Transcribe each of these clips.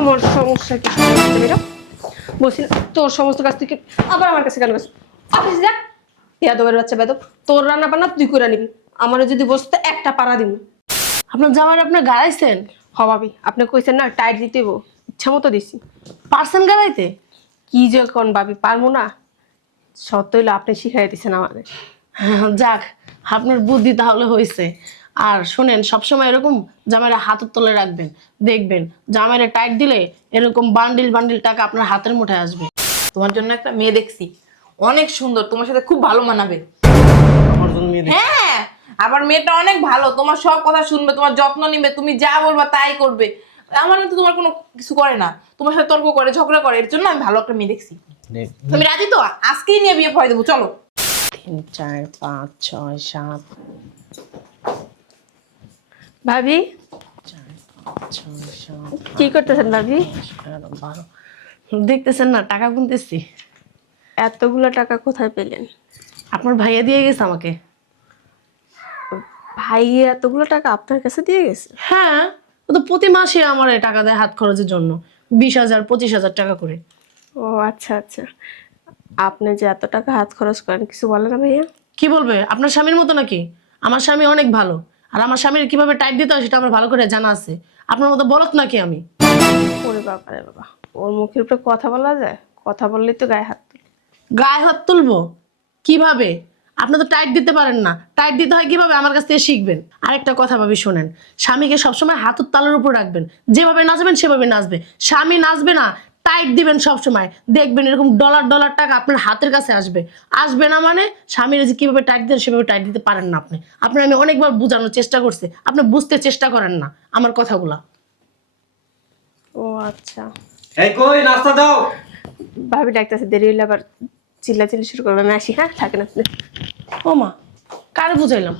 আমার সমস্যা কি? বেরো বলছি না, তোর সমস্ত কাজ তুই আবার আমার কাছে কেন গেছিস? অফিস যা। বেয়াদবের বাচ্চা বেয়াদব। তোর রান্না বান্না তুই করে নিবি। আমারও যদি বসতে একটা পাড়া দিব। আপনার জামাই আপনার গাড়াইছেন? হবাবি আপনি কইছেন না টাইট দিতে হইব, ইচ্ছা মতো দিছি। পার্সেন গাড়াইতে? কি যে কোন ভাবি পারবো না? সত্য হইলো আপনি শিখাই দিচ্ছেন আমাদের। যাক, আপনার বুদ্ধি তাহলে হয়েছে। আর শোনেন, সবসময় এরকম জামাইরা হাতের তলে রাখবেন। দেখবেন জামাইরা টাইট দিলে এরকম বান্ডিল বান্ডিল টাকা আপনার হাতের মুঠে আসবে। তোমার জন্য একটা মেয়ে দেখছি, অনেক সুন্দর, তোমার সাথে খুব ভালো মানাবে। আমার জন্য মেয়ে দেখি। হ্যাঁ, আবার মেয়েটা অনেক ভালো, তোমার সব কথা শুনবে, তোমার যত্ন নিবে, তুমি যা বলবা তাই করবে। আমার কিন্তু তোমার কোনো কিছু করে না, তোমার সাথে তর্ক করে, ঝগড়া করে, এর জন্য আমি ভালো একটা মেয়ে দেখছি। তুমি রাজি তো? আজকেই নিয়ে বিয়ে পড়াই দেবো, চলো। 3 4 5 6 7 ভাবি 4 5 6 7 কি করতেছেন ভাবি? 11 12। দেখতেছেন না, টাকা গুনতেছি। এতগুলো টাকা কোথায় পেলেন? আপনার ভাইয়া দিয়ে গেছে আমাকে। ভাই এতগুলো টাকা আপনার কাছে দিয়ে গেছে? হ্যাঁ, ও তো প্রতি মাসে আমার এই টাকা দেয় হাত খরচের জন্য, 20,000 25,000 টাকা করে। ও আচ্ছা আচ্ছা। আপনি যে এত টাকা হাত খরচ করেন কিছু বলে না ভাইয়া? কি বলবে? আপনার স্বামীর মতো নাকি? আমার স্বামী অনেক ভালো, আর আমার স্বামীর কিভাবে টাইট দিতে হয় সেটা আমার ভালো করে জানা আছে। আপনার মতো বলত নাকি আমি? ওরে বাবা রে বাবা, ওর মুখের উপরে কথা বলা যায়? কথা বললেই তো গায়ে হাত তোলে। গায়ে হাত তুলবো কিভাবে? আপনি তো টাইট দিতে পারেন না। টাইট দিতে হয় কিভাবে আমার কাছ থেকে শিখবেন। আরেকটা কথা ভাবি শোনেন, স্বামীকে সবসময় হাতের তালুর উপর রাখবেন। যেভাবে নাচবেন সেভাবে নাচবে। স্বামী নাচবে না, টাইট দিবেন সবসময়। দেখবেন এরকম ডলার ডলার টাকা আপনার হাতের কাছে আসবে। আসবে না মানে স্বামীর যে কিভাবে টাইট দেন সেভাবে টাইট দিতে পারেন না আপনি। আপনার আমি অনেকবার বোঝানোর চেষ্টা করছি, আপনি বুঝতে চেষ্টা করেন না আমার কথাগুলা। ও আচ্ছা। এই কই নাস্তা দাও। ভাবি ডাকতেছে, দেরি হইলে আবার চিল্লাচিল্লি শুরু করবে। আমি আসি, হ্যাঁ থাকেন আপনি। ও মা, কারে বুঝাইলাম?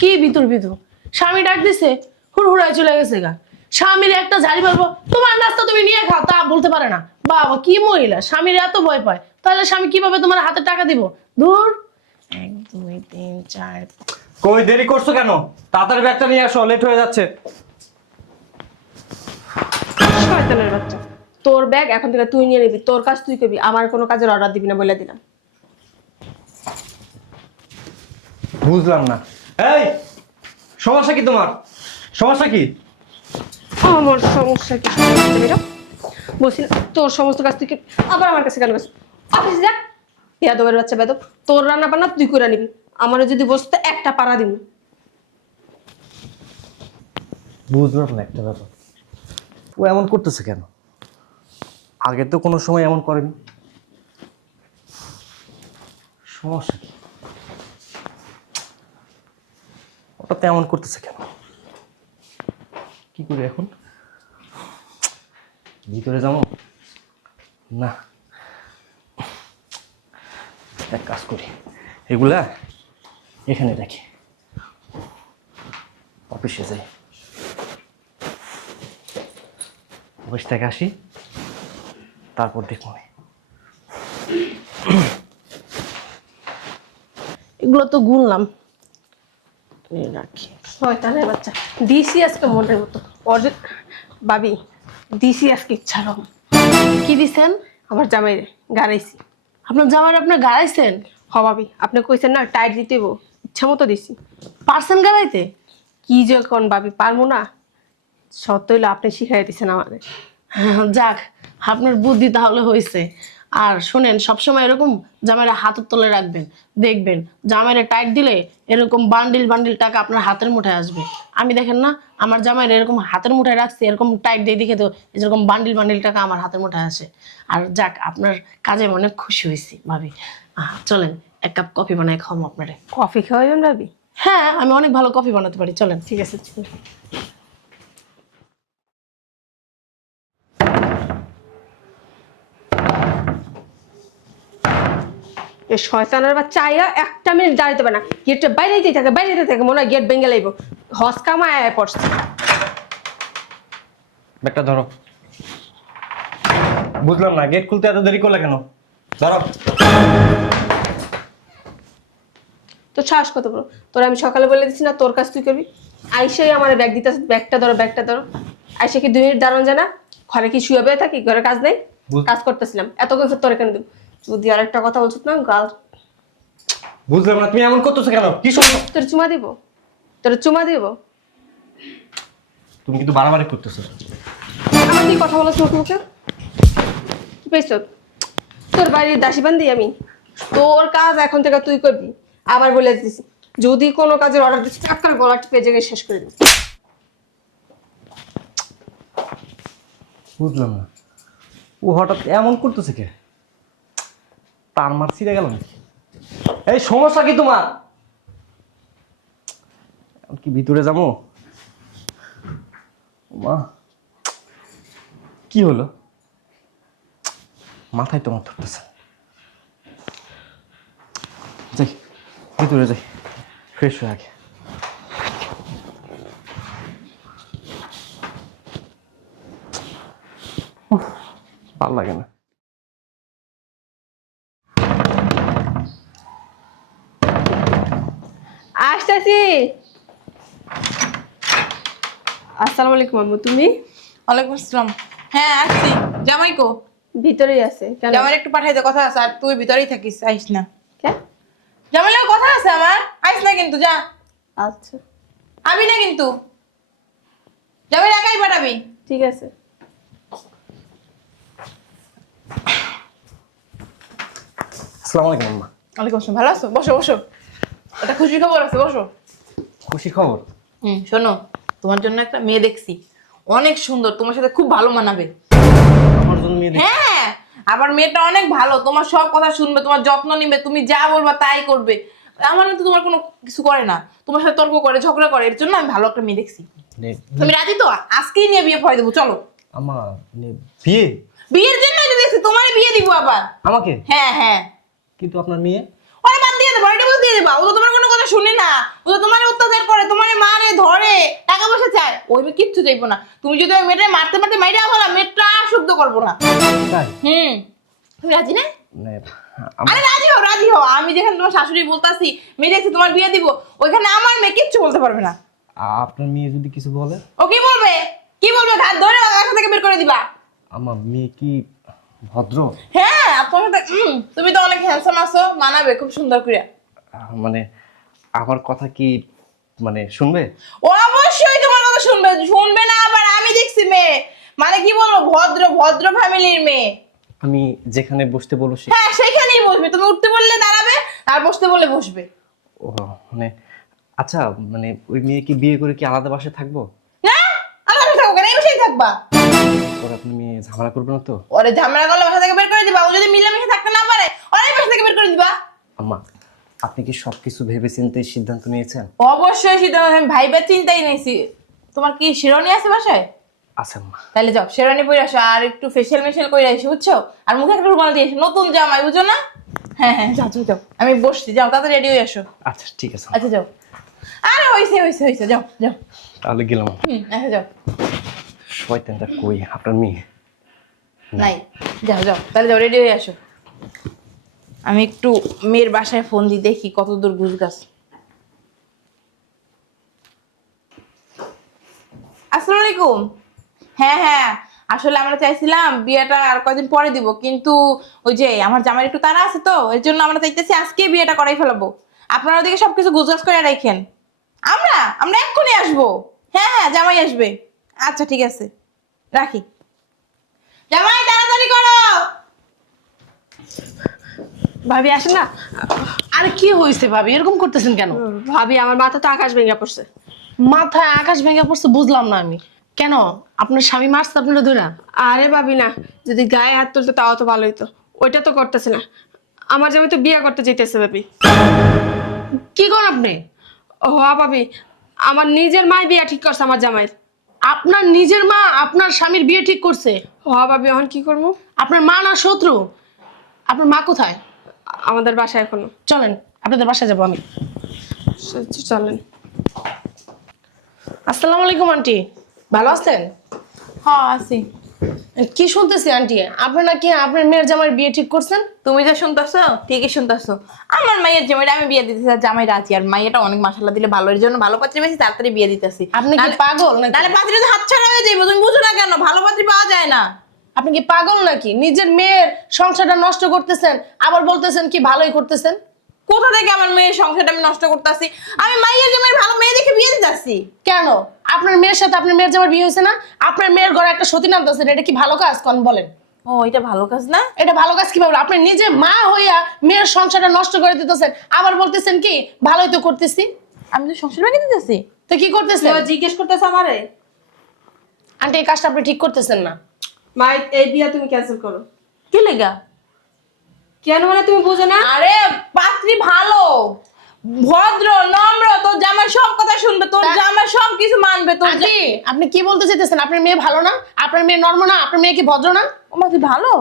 কি ভিতর ভিতর স্বামী ডাক দিছে, হুড়হুড়ায় চলে গেছে গা। স্বামীর একটা ঝাড়ি বলবো, তোমার নাস্তা তুমি নিয়ে খাও, তা বলতে পারে না। বাবা কি মহিলা, স্বামীর এত ভয় পায়, তাহলে স্বামী কিভাবে তোমার হাতে টাকা দিব? দূর। 1 2 3 4। কই দেরি করছো কেন? তাড়াতাড়ি ব্যাগটা নিয়ে আসো, লেট হয়ে যাচ্ছে। শয়তানের বাচ্চা, তোর ব্যাগ এখন থেকে তুই নিয়ে নিবি, তোর কাজ তুই করবি, আমার কোনো কাজের অর্ডার দিবি না বলে দিলাম। বুঝলাম না। এই সমস্যা কি তোমার? সমস্যা কি? আমার সমস্যা কি? বেরো বলছি না, তোর সমস্ত কাজ তুই আবার আমার কাছে কেন গেছিস? অফিস যা। বেয়াদবের বাচ্চা বেয়াদব। তোর রান্না বান্না তুই করে নিবি। আমারও যদি বসতে একটা পাড়া দিব। বুঝলাম না একটা ব্যাপার, ও এমন করতেছে কেন? আগে তো কোনো সময় এমন করেনি। সমস্যা কি? ওটা তো এমন করতেছে কেন? কি করি এখন? ভিতরে যাবো না, এক কাজ করি, এগুলা এখানে রাখি, অফিসে যাই, অফিস থেকে আসি, তারপর দেখবো। এগুলো তো গুনলাম, এই রাখি। শয়তানের বাচ্চা, দিছি আজকে মনের মতো। ভাবি দিছি আজকে ইচ্ছা রকম। কি দিছেন? আমার জামাই গাড়াইছি। আপনার জামাই আপনার গাড়াইছেন? ভাবি আপনি কইছেন না টাইট দিতে হইব, ইচ্ছা মতো দিছি। পার্সেন গাড়াইতে? কি যে কোন ভাবি পারবো না? সত্য হইলো আপনি শিখাই দিচ্ছেন আমাদের। যাক, আপনার বুদ্ধি তাহলে হয়েছে। আর শোনেন, সবসময় এরকম জামাইরা হাতের তলে রাখবেন। দেখবেন জামাইরা টাইট দিলে এরকম বান্ডিল বান্ডিল টাকা আপনার হাতের মুঠে আসবে। আমি দেখেন না, আমার জামাইরা এরকম হাতের মুঠে রাখছি, এরকম টাইট দিয়ে দেখে তো এরকম বান্ডিল বান্ডিল টাকা আমার হাতের মুঠে আসে। আর যাক, আপনার কাজে আমি অনেক খুশি হয়েছি ভাবি। চলেন 1 কাপ কফি বানাই খাওয়াবো আপনারে। কফি খাওয়াইবেন ভাবি? হ্যাঁ, আমি অনেক ভালো কফি বানাতে পারি, চলেন। ঠিক আছে চলুন। এ শয়তানের বাচ্চা আইয়া একটা মিনিট দাঁড়াইতে পারে না, গেটটা বাইরেতেই থাকে বাইরেতে থাকে, মনে হয় গেট ভেঙে লাইব। হস কামায় আয় পড়ছে। ব্যাগটা ধরো। বুঝলাম না, গেট খুলতে এত দেরি করলে কেন? ধরো। তোর সাহস কত বড়? তোর আমি সকালে বলে দিচ্ছি না তোর কাজ তুই করবি? আইসাই আমার ব্যাগ দিতে, ব্যাগটা ধরো ব্যাগটা ধরো। আইসা কি 2 মিনিট দাঁড়ান জানা? ঘরে কি শুয়ে থাকি, ঘরে কাজ নেই? বুঝ- কাজ করতেছিলাম, এত কৈফিয়ত তোরে কেন দিব? যদি আর একটা কথা বলছিস না গাল, বুঝলাম না তুমি এমন করতেছো কেন, কি সমস্যা? তোর চুমা দিব, তোর চুমা দিব। তুমি কিন্তু বাড়াবাড়ি করতেছো। আমার কি কথা বলছ মুখে মুখে? কি পাইছ? তোর বাড়ির দাসী বান্দি আমি, তোর কাজ এখন থেকে তুই করবি। আবার বলে দিছি, যদি কোনো কাজের অর্ডার দিচ্ছিস একটা গলা টিপে জায়গায় শেষ করে দিবি। বুঝলাম না ও হঠাৎ এমন করতেছে কে? তার মার ছিঁড়ে গেল নাকি? এই সমস্যা কি তোমার? কি ভিতরে যাবো? মা কি হলো? মাথায় তোমার ধরতেছে। যাই ভিতরে যাই, ফ্রেশ হয়ে আগে। ভালো লাগে না। আসতেছি। আসসালামু আলাইকুম আম্মু, তুমি? ওয়ালাইকুম আসসালাম। হ্যাঁ আসছি। জামাই কো? ভিতরেই আছে। কেন? জামাই একটু পাঠাই দে, কথা আছে। আর তুই ভিতরেই থাকিস, আইস না। কে? জামাই লাগে কথা আছে আমার, আইস না কিন্তু, যা। আচ্ছা আবি না কিন্তু, জামাই একাই পাঠাবি। ঠিক আছে। আসসালামু আলাইকুম আম্মা। ওয়ালাইকুম আসসালাম। ভালো আছো? বসো বসো, এটা খুশি খবর আছে, বসো। খুশি খবর? শোনো, তোমার জন্য একটা মেয়ে দেখছি, অনেক সুন্দর, তোমার সাথে খুব ভালো মানাবে। আমার জন্য মেয়ে দেখি? হ্যাঁ, আবার মেয়েটা অনেক ভালো, তোমার সব কথা শুনবে, তোমার যত্ন নিবে, তুমি যা বলবা তাই করবে। আমার কিন্তু তোমার কোনো কিছু করে না, তোমার সাথে তর্ক করে, ঝগড়া করে, এর জন্য আমি ভালো একটা মেয়ে দেখছি। তুমি রাজি তো? আজকেই নিয়ে বিয়ে পড়াই দেবো, চলো। আমার বিয়ে? বিয়ের জন্যই তো দেখছি, তোমারই বিয়ে দিব আবার। আমাকে? হ্যাঁ হ্যাঁ। কিন্তু আপনার মেয়ে? ওরে বাদ দিয়ে দেবো, ডিভোর্স দিয়ে দেবা। ও তো তোমার কোনো কথা শুনে না, ও তো তোমার অত্যাচার করে, তোমার মারে ধরে, টাকা পয়সা চায়। ওই মেয়ে কিচ্ছু চাইবো না। তুমি যদি ওই মেয়েটা মারতে মারতে মাইরে আবার মেয়েটা আর শুদ্ধ করবো না। তাই? তুমি রাজি না? মানে আরে রাজি হও, রাজি হও। আমি যেখানে তোমার শাশুড়ি বলতাছি মেয়ে দেখছি তোমার বিয়ে দিব, ওইখানে আমার মেয়ে কিচ্ছু বলতে পারবে না। আপনার মেয়ে যদি কিছু বলে? ও কি বলবে? কি বলবে? ঘাট ধরে বাসা থেকে বের করে দিবা। আমার মেয়ে কি ভদ্র? হ্যাঁ, আপনার সাথে তুমি তো অনেক হ্যান্ডসাম আছো, মানাবে খুব সুন্দর করে। মানে আমার কথা কি মানে শুনবে? ও অবশ্যই তোমার কথা শুনবে, শুনবে না আবার? আমি দেখছি মেয়ে, মানে কি বলবো, ভদ্র ভদ্র ফ্যামিলির মেয়ে। আমি যেখানে বসতে বলবো হ্যাঁ, সেখানেই বসবে। তুমি উঠতে বললে দাঁড়াবে, আর বসতে বললে বসবে। ও মানে আচ্ছা, মানে ওই মেয়ে কি বিয়ে করে কি আলাদা বাসায় থাকবো? না, আমার বাসায় থাকো কেন? এই বাসায় থাকবা। ওর আপনি মেয়ে ঝামেলা করবে না তো? ওরে ঝামেলা করলে বাসা থেকে বের করে দিবা। ও যদি মিলেমিশে থাকতে না পারে, ওরাই বাসা থেকে বের করে দিবা। আম্মা, আপনি কি সবকিছু ভেবে চিন্তে সিদ্ধান্ত নিয়েছেন? অবশ্যই সিদ্ধান্ত আমি ভাইবার চিন্তাই নিয়েছি। তোমার কি শিরোনি আছে বাসায়? আচ্ছা আম্মা। তাহলে যাও শিরোনি পরে আসো, আর একটু ফেশিয়াল মেশিয়াল করে আসো, বুঝছো? আর মুখে একটা রুমাল দিয়ে এসো, নতুন জামাই, বুঝো না? হ্যাঁ হ্যাঁ, যাও যাও যাও, আমি বসছি, যাও তাড়াতাড়ি রেডি হয়ে আসো। আচ্ছা ঠিক আছে। আচ্ছা যাও। আরে হইছে হইছে হইছে, যাও যাও। তাহলে গেলাম। আচ্ছা যাও। শয়তানটা কই আপনার মেয়ে? নাই, যাও যাও, তাহলে যাও, রেডি হয়ে আসো। আমি একটু মেয়ের বাসায় ফোন দিই, দেখি কত দূর গুছ গাছ। আসসালামু আলাইকুম। হ্যাঁ হ্যাঁ, আসলে আমরা চাইছিলাম বিয়েটা আর কয়দিন পরে দিব, কিন্তু ওই যে আমার জামাইয়ের একটু তাড়া আছে তো, এর জন্য আমরা চাইতেছি আজকে বিয়েটা করাই ফেলাবো। আপনারা ওদিকে সবকিছু গুজগাছ করে রাখেন। আমরা আমরা এক্ষুনি আসবো। হ্যাঁ হ্যাঁ, জামাই আসবে। আচ্ছা ঠিক আছে, রাখি। জামাই তাড়াতাড়ি করো। ভাবি আসেন না। আরে কি হয়েছে ভাবি, এরকম করতেছেন কেন? ভাবি আমার মাথা তো আকাশ ভেঙে পড়ছে। মাথায় আকাশ ভেঙে পড়ছে বুঝলাম না আমি। কেন, আপনার স্বামী মারছে আপনারা ধরে? আরে ভাবি না, যদি গায়ে হাত তুলতো তাও তো ভালোই তো, ওইটা তো করতেছে না। আমার জামাই তো বিয়ে করতে যেতেছে ভাবি। কি করেন আপনি? ও ভাবি, আমার নিজের মাই বিয়ে ঠিক করছে আমার জামাইয়ের। আপনার নিজের মা আপনার স্বামীর বিয়ে ঠিক করছে? ও ভাবি, এখন কি করবো? আপনার মা না শত্রু? আপনার মা কোথায়? আমাদের বাসায় এখনো। চলেন আপনাদের বাসায় যাবো আমি। চলেন। আসসালামু আলাইকুম আন্টি, ভালো আছেন? হ্যাঁ আছি। কি শুনতেছি আন্টি? আপনি নাকি আপনার মেয়ের জামাই বিয়ে ঠিক করছেন? তুমি যা শুনতেছো ঠিকই শুনতেছো। আমার মাইয়ের জামাইটা আমি বিয়ে দিতেছি, আর জামাই রাজি, আর মাইয়াটা অনেক মাশাআল্লাহ দিলে ভালো, এর জন্য ভালো পাত্রী বেশি তাড়াতাড়ি বিয়ে দিতেছি। আপনি কি পাগল নাকি? নাহলে পাত্রী তো হাতছাড়া হয়ে যাইবো, তুমি বুঝো না কেন? ভালো পাত্রী পাওয়া যায় না। আপনি কি পাগল নাকি? নিজের মেয়ের সংসারটা নষ্ট করতেছেন, আবার বলতেছেন কি ভালোই করতেছেন। কোথা থেকে আমার মেয়ের সংসারটা আমি নষ্ট করতেছি? আমি মাইয়ের জামাইয়ের ভালো মেয়ে দেখে বিয়ে দিতেছি। কেন? আপনার মেয়ের সাথে আপনার মেয়ের জামাই বিয়ে হয়েছে না? আপনার মেয়ের ঘরে একটা সতী নামতেছেন, এটা কি ভালো কাজ? কোন বলেন? ও, এটা ভালো কাজ না? এটা ভালো কাজ কিভাবে? আপনি নিজে মা হইয়া মেয়ের সংসারটা নষ্ট করে দিতেছেন, আবার বলতেছেন কি ভালোই তো করতেছি। আমি তো সংসার ভেঙে দিতেছি। তো কি করতেছেন? জিজ্ঞেস করতেছ আমারে? আন্টি এই কাজটা আপনি ঠিক করতেছেন না। মা, এই বিয়া তুমি ক্যান্সেল করো। কি লেগা? কেন মানে তুমি বুঝো না? আরে পাত্রী ভালো, ভদ্র, নম্র, তোর জামাই সব কথা শুনবে, তোর জামাই সব কিছু মানবে। তোর আন্টি আপনি কি বলতে চাইতেছেন? আপনার মেয়ে ভালো না? আপনার মেয়ে নর্ম না? আপনার মেয়ে কি ভদ্র না? ও মা, তুই ভালো,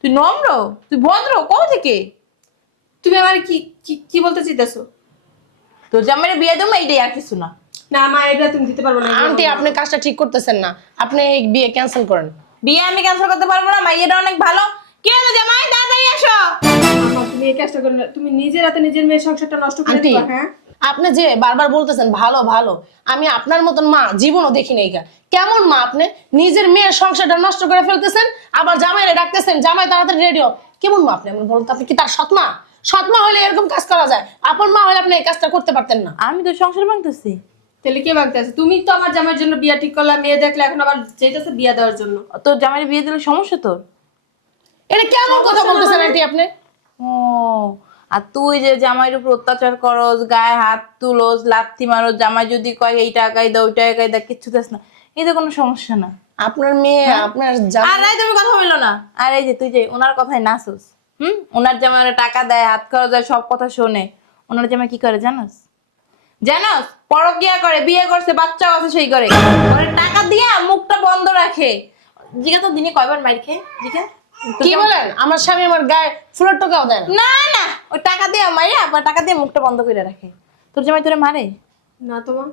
তুই নম্র, তুই ভদ্র, কোথা থেকে? তুমি আমার কি কি বলতে চাইতেছো? তোর জামাইয়ের বিয়ে দেবো, এইটাই আর কিছু না। না মা, এটা তুমি দিতে পারবো না। আন্টি আপনি কাজটা ঠিক করতেছেন না, আপনি এই বিয়ে ক্যান্সেল করেন। বিয়ে আমি ক্যান্সেল করতে পারবো না, মাইয়েটা অনেক ভালো। কি হলো জামাই, তাড়াতাড়ি আসো। মা, তুমি এই কাজটা করো না। তুমি নিজের হাতে নিজের মেয়ের সংসারটা নষ্ট করে আন্টি দিবা। হ্যাঁ, আপনি যে বারবার বলতেছেন ভালো ভালো, আমি আপনার মতন মা জীবনও দেখি নাই। কেমন মা আপনি? নিজের মেয়ের সংসারটা নষ্ট করে ফেলতেছেন, আবার জামাইরে ডাকতেছেন জামাই তাড়াতাড়ি রেডি হও। কেমন মা আপনি? আমি বলুন তো, আপনি কি তার সৎ মা? সৎ মা হলে এরকম কাজ করা যায়? আপন মা হলে আপনি এই কাজটা করতে পারতেন না। আমি তো সংসার ভাঙতেছি। তাহলে কে ভাবতে আছে? তুমি তো আমার জামাইয়ের জন্য বিয়া ঠিক করলা, মেয়ে দেখলে এখন আবার যেতেছে বিয়া দেওয়ার জন্য। তোর জামাইয়ের বিয়ে দিলে সমস্যা তোর? এটা কেমন কথা বলতেছেন আন্টি আপনি? ও, আর তুই যে জামাইয়ের উপর অত্যাচার করস, গায়ে হাত তুলোস, লাথি মারো, জামাই যদি কয় এই টাকাই দাও ওই টাকাই দাও, কিচ্ছু দেস না, এতে কোনো সমস্যা না। আপনার মেয়ে আপনার আর নাই তুমি কথা বললো না। আর এই যে তুই যে ওনার কথাই নাচস, ওনার জামাই ওরা টাকা দেয়, হাত খরচ দেয়, সব কথা শোনে। ওনার জামাই কি করে জানোস? জানোস? পরকিয়া করে, বিয়ে করছে, বাচ্চাও আছে, সেই করে। ওরে টাকা দিয়া মুখটা বন্ধ রাখে। জিজ্ঞাসা তো দিনে কয়বার মাইর খেয়ে? জিজ্ঞাসা কি বলেন? আমার স্বামী আমার গায়ে ফুলের টোকাও দেয় না। না না, ওই টাকা দিয়ে মাইরে আবার টাকা দিয়ে মুখটা বন্ধ করে রাখে। তোর জামাই তোরে মারে? না তোমার।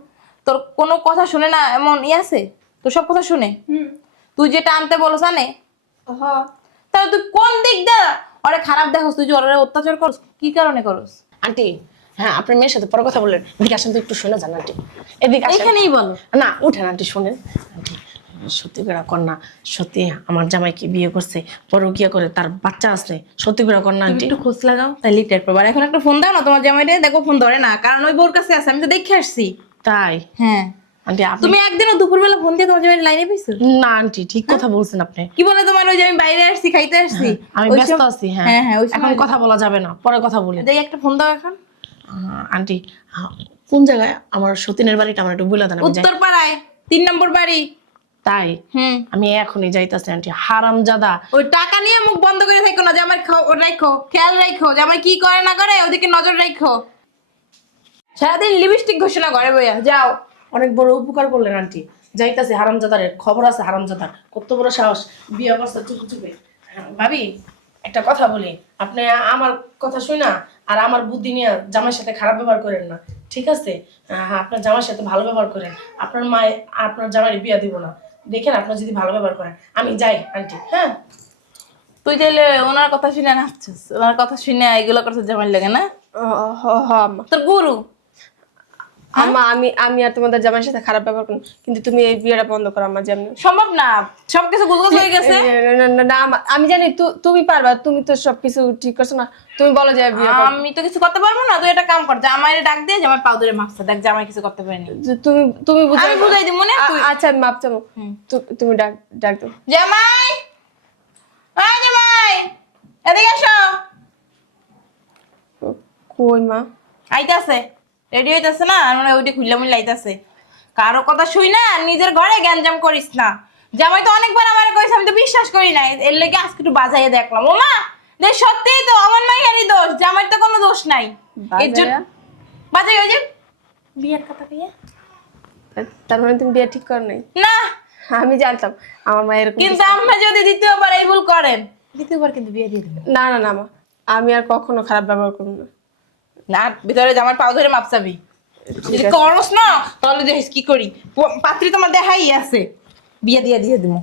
তোর কোনো কথা শুনে না এমন আছে? তোর সব কথা শুনে? তুই যেটা আনতে বলো জানে? হ্যাঁ। তাহলে তুই কোন দিক দিয়ে ওরে খারাপ দেখোস? তুই যে ওরে অত্যাচার করস, কি কারণে করস? আন্টি হ্যাঁ, আপনার মেয়ের সাথে পরে কথা বললেন। এদিকে আসেন তো, একটু শুনে যান আন্টি। এদিকে আসেন। এখানেই বলো। না উঠেন আন্টি, শুনেন। আন্টি সত্যি করে কন্যা, সত্যি আমার জামাই কি বিয়ে করছে, পরকিয়া করে, তার বাচ্চা আছে? সত্যি করে কন্যা আন্টি? একটু খোঁজ লাগাও, তাইলে টের পাবা। আর এখন একটা ফোন দাও না তোমার জামাইরে, দেখো ফোন ধরে না, কারণ ওই বোর কাছে আছে, আমি তো দেখে আসছি। তাই? হ্যাঁ। আন্টি আপনি তুমি একদিনও দুপুরবেলা ফোন দিয়ে তোমার জামাইয়ের লাইনে পেয়েছো? না আন্টি, ঠিক কথা বলছেন আপনি। কি বলে তোমার ওই যে আমি বাইরে আসছি, খাইতে আসছি, আমি ওই ব্যস্ত সময়- আছি। হ্যাঁ হ্যাঁ হ্যাঁ, ওই এখন সময় কথা বলা যাবে না, পরে কথা বলি। দেই একটা ফোন দাও এখন। আন্টি কোন জায়গায় আমার সতীনের বাড়িটা? আমার একটু বলে দেন, আমি যাই। উত্তর পাড়ায় 3 নম্বর বাড়ি। তাই? আমি এখনই যাইতাছি আন্টি। হারামজাদা। ওই টাকা নিয়ে মুখ বন্ধ করে থাকো না, জামাই রাখো, খেয়াল রাখো, জামাই কি করে না করে ওদিকে নজর রাখো। সারাদিন লিপস্টিক ঘোষণা করে বইয়া যাও। অনেক বড় উপকার করলেন আন্টি। যাইতাছি। হারামজাদার খবর আছে, হারামজাদার কত বড় সাহস, বিয়ে করছে চুপে চুপে। ভাবি একটা কথা বলি, আপনি আমার কথা শুই না আর আমার বুদ্ধি নিয়ে জামাইয়ের সাথে খারাপ ব্যবহার করেন না, ঠিক আছে? হ্যাঁ, আপনার জামাইয়ের সাথে ভালো ব্যবহার করেন। আপনার মায়ে আপনার জামাইয়ের বিয়ে দিব না, দেখেন আপনার যদি ভালো ব্যবহার করেন। আমি যাই আন্টি। হ্যাঁ তুই তাহলে ওনার কথা শুনে নাচছিস, ওনার কথা শুনে এগুলো করছিস জামাই লাগে না? আম্মা, তোর গুরু। আম্মা, আমি আর তোমাদের জামাইয়ের সাথে খারাপ ব্যবহার করুন, কিন্তু তুমি এই বিয়েটা বন্ধ করো আমার যেমন। সম্ভব না, সবকিছু গুজগুজ হয়ে গেছে। না আমি জানি তুমি পারবা, তুমি তো সবকিছু ঠিক করছো না। তুমি বলো যে বিয়ে করো। আমি তো কিছু করতে পারবো না, তুই একটা কাম কর, জামাইরে ডাক দিয়ে জামাই পাও ধরে মাপছে, দেখ জামাই কিছু করতে পারেনি। তুমি বুঝাই আমি বুঝাই দিব মনে তুই। আচ্ছা আমি মাপ চাবো। তুমি ডাক দাও। জামাই, ওই জামাই, এদিকে আসো। কই মা? আইতাছে, রেডি হইতাছে না, আর মানে ওইটা খুললে মুল্লে আইতাছে। কারো কথা শুই না, নিজের ঘরে গ্যাঞ্জাম করিস না। জামাই তো অনেকবার আমার কইছে, আমি তো বিশ্বাস করি না, এর লেগে আজকে একটু বাজাইয়ে দেখলাম। ও মা, যে সত্যিই তো আমার মাইয়ারই দোষ, জামাইয়ের তো কোনো দোষ নাই। এর জন্য বাজাই ওই যে বিয়ের কথা কইয়া। তার মানে তুমি বিয়ে ঠিক কর নাই? না, আমি জানতাম আমার মা এরকম। কিন্তু আম্মা যদি দ্বিতীয়বার এই ভুল করেন, দ্বিতীয়বার কিন্তু বিয়ে দিয়ে দিবেন। না না না মা, আমি আর কখনো খারাপ ব্যবহার করবো না। না, ভিতরে জামার পাও ধরে মাপসাবি। যদি করস না তাহলে দেখিস কি করি। পাত্রী তোমার দেখাই আছে, বিয়ে দিয়ে দিব।